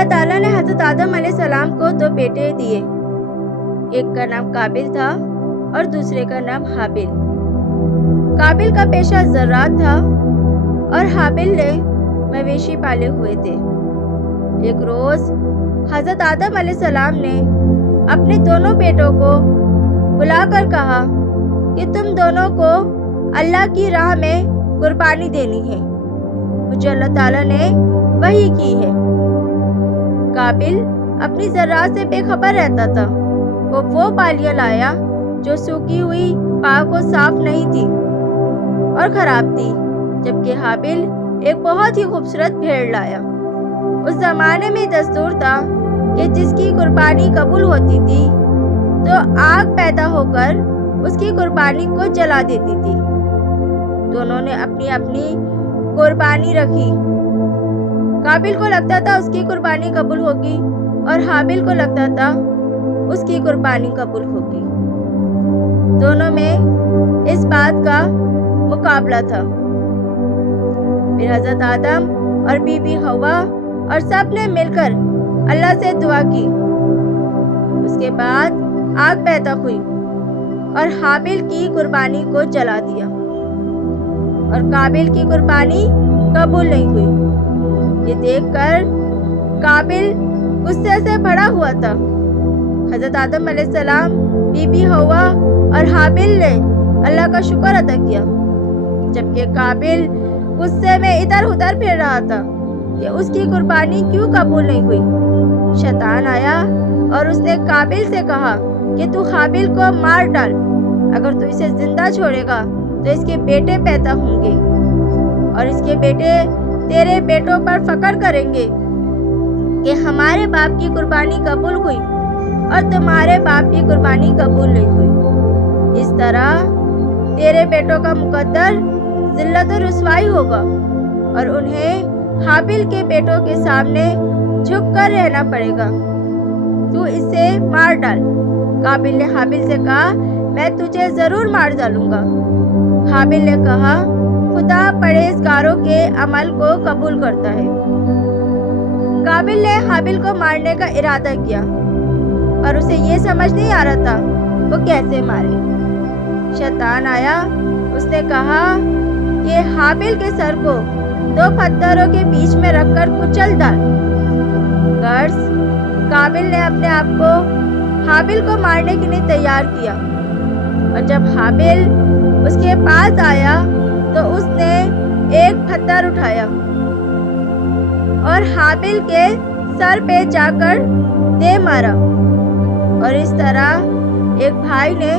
اللہ تعالیٰ نے حضرت آدم علیہ السلام کو 2 بیٹے دیے، ایک کا نام قابل تھا اور دوسرے کا نام حابل۔ قابل کا پیشہ زراعت تھا اور حابل نے مویشی پالے ہوئے تھے۔ ایک روز حضرت آدم علیہ السلام نے اپنے دونوں بیٹوں کو بلا کر کہا کہ تم دونوں کو اللہ کی راہ میں قربانی دینی ہے، مجھے اللہ تعالیٰ نے وحی کی ہے۔ قابل اپنی زراعت سے بے خبر رہتا تھا۔ وہ بالیاں لایا جو سوکھی ہوئی، پاک و صاف نہیں تھی اور خراب تھی، جبکہ حابل ایک بہت ہی خوبصورت بھیڑ لایا۔ اس زمانے میں دستور تھا کہ جس کی قربانی قبول ہوتی تھی تو آگ پیدا ہو کر اس کی قربانی کو جلا دیتی تھی۔ دونوں نے اپنی اپنی قربانی رکھی۔ قابل کو لگتا تھا اس کی قربانی قبول ہوگی اور حابل کو لگتا تھا اس کی قربانی قبول ہوگی۔ دونوں میں اس بات کا مقابلہ تھا۔ پھر حضرت آدم اور بی بی حوا اور سب نے مل کر اللہ سے دعا کی۔ اس کے بعد آگ پیدا ہوئی اور حابل کی قربانی کو جلا دیا اور قابل کی قربانی قبول نہیں ہوئی۔ یہ دیکھ کر قابل غصے سے بھرا ہوا تھا۔ حضرت آدم علیہ السلام، بی بی حوا اور حابل نے اللہ کا شکر ادا کیا، جبکہ قابل غصے میں ادھر ادھر پھر رہا تھا کہ اس کی قربانی کیوں قبول نہیں ہوئی۔ شیطان آیا اور اس نے قابل سے کہا کہ تو حابل کو مار ڈال، اگر تو اسے زندہ چھوڑے گا تو اس کے بیٹے پیدا ہوں گے اور اس کے بیٹے تیرے بیٹوں پر فخر کریں گے کہ ہمارے باپ کی قربانی قبول ہوئی اور تمہارے باپ کی قربانی قبول نہیں ہوئی۔ اس طرح تیرے بیٹوں کا مقدر ذلت و رسوائی ہوگا اور انہیں حابل کے بیٹوں کے سامنے جھک کر رہنا پڑے گا۔ تو اسے مار ڈال۔ قابل نے حابل سے کہا، میں تجھے ضرور مار ڈالوں گا۔ حابل نے کہا، خدا پرہیزگاروں کے عمل کو قبول کرتا ہے۔ قابل نے حابل کو مارنے کا ارادہ کیا اور اسے یہ سمجھ نہیں آ رہا تھا وہ کیسے مارے۔ شیطان آیا، اس نے کہا کہ حابل کے سر کو 2 پتھروں کے بیچ میں رکھ کر کچل ڈال۔ غرض قابل نے اپنے آپ کو حابل کو مارنے کے لیے تیار کیا، اور جب حابل اس کے پاس آیا تو اس نے ایک پتھر اٹھایا اور حابل کے سر پہ جا کر دے مارا، اور اس طرح ایک بھائی نے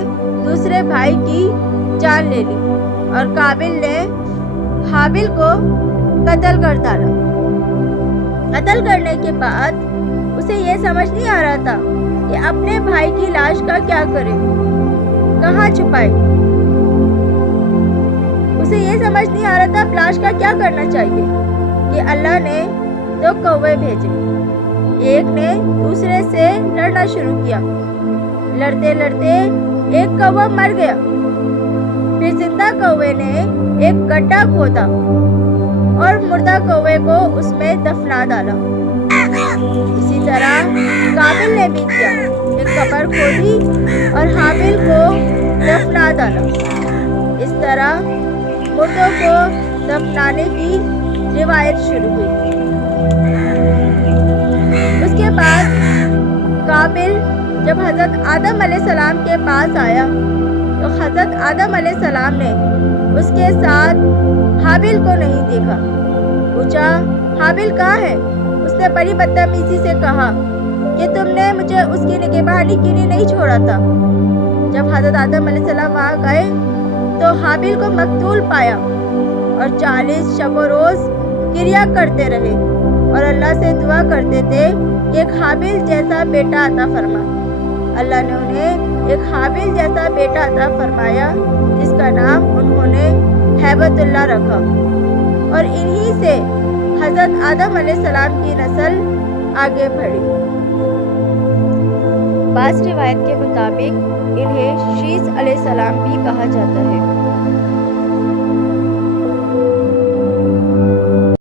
دوسرے بھائی کی جان لے لی اور قابل نے حابل کو قتل کر ڈالا۔ قتل کرنے کے بعد اسے یہ سمجھ نہیں آ رہا تھا کہ اپنے بھائی کی لاش کا کیا کرے، کہاں چھپائے۔ اسے یہ سمجھ نہیں آ رہا تھا لاش کا کیا کرنا چاہیے کہ اللہ نے 2 کوے بھیجے۔ ایک نے دوسرے سے لڑنا شروع کیا، لڑتے لڑتے ایک کوہ مر گیا۔ پھر زندہ کوے نے ایک گڈھا کھودا اور مردہ کوے کو اس میں دفنا ڈالا۔ اسی طرح قابل نے بھی کیا، ایک قبر کھودی اور حابل کو دفنا ڈالا۔ اس طرح مردوں کو دفنانے کی روایت شروع ہوئی۔ اس کے بعد قابل جب حضرت آدم علیہ السلام کے پاس آیا تو حضرت آدم علیہ السلام نے اس کے ساتھ حابل کو نہیں دیکھا۔ پوچھا، حابل کہاں ہے؟ اس نے بڑی بدتمیزی سے کہا کہ تم نے مجھے اس کی نگہبانی کے لیے نہیں چھوڑا تھا۔ جب حضرت آدم علیہ السلام وہاں گئے تو حابل کو مقتول پایا اور 40 شب و روز کریا کرتے رہے اور اللہ سے دعا کرتے تھے کہ ایک حابل جیسا بیٹا عطا فرما۔ اللہ نے انہیں ایک حابل جیسا بیٹا عطا فرمایا، جس کا نام انہوں نے ہیبت اللہ رکھا، اور انہی سے حضرت آدم علیہ السلام کی نسل آگے بڑھی۔ بعض روایت کے مطابق انہیں شیث علیہ السلام بھی کہا جاتا ہے۔